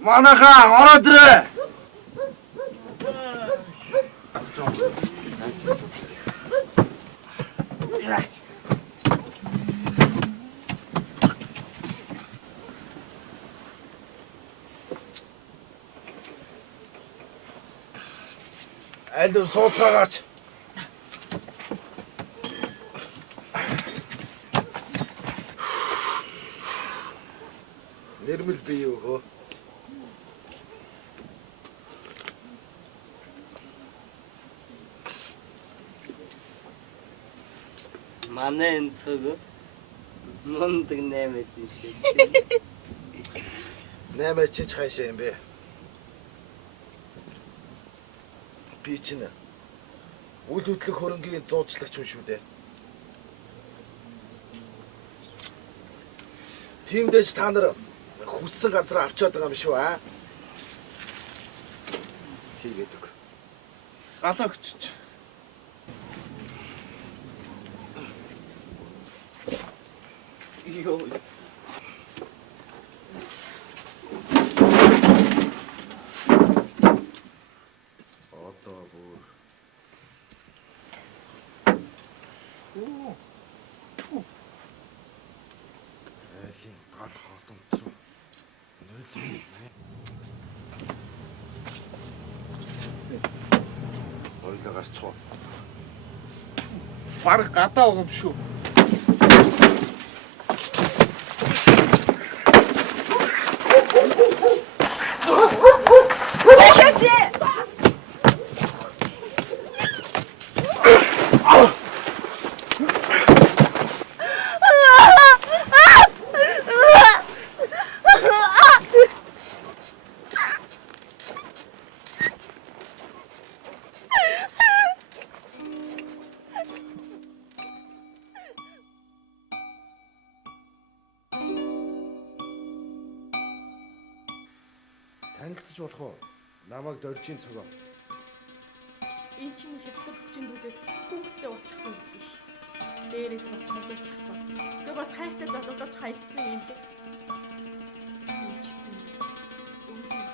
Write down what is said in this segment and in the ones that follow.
Манайхан ороод ирээ. Алив сууцгаагач. Нэрмэл бий юу хөө? Манай энэ цог мундаг 8 шиг. 8 чинь хаашаа юм бэ? Би чинь үл хөдлөх хөрөнгийн зуучлагч хүн шүү дээ. Тиймдээс та нар хүссэн газар авчаад байгаа юм шүү аа. Хийгээд өг. Галагчч. Йоо. Одоо бүр. Айлын гал голомч руу нөлөө. Ойлоо гарчихоо. Бараг гадаа байгаа юм шүү. Танилцж болох уу? Намайг дөржийн цогоо. Энэ чинь хязгаар хүчин төлөд хүүхдтэй болчихсон гэсэн шүү дээ. Дээрээс нь солиорчихсан. Тэгээ бас хайртай залуудаач хаягдсан юм лээ. Эч би өвлөг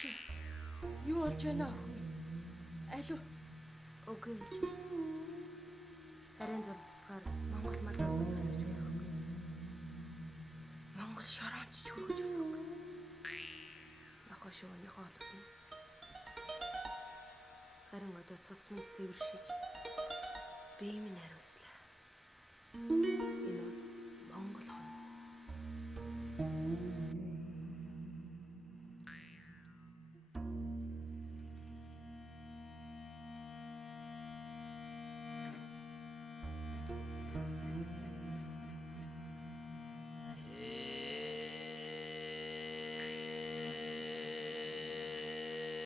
Чи юу болж байна охин? Алуу. Үгүй гэж. Харин зурвсгаар Монгол малгайг солиорч болохгүй. Монгол шороонч ч хөргөж болохгүй. Нохоо шүүнийхөө олсон гэж. Харин одоо цусмын цэвэршиж бие минь хариуслаа. Энэ бол Монгол хонц.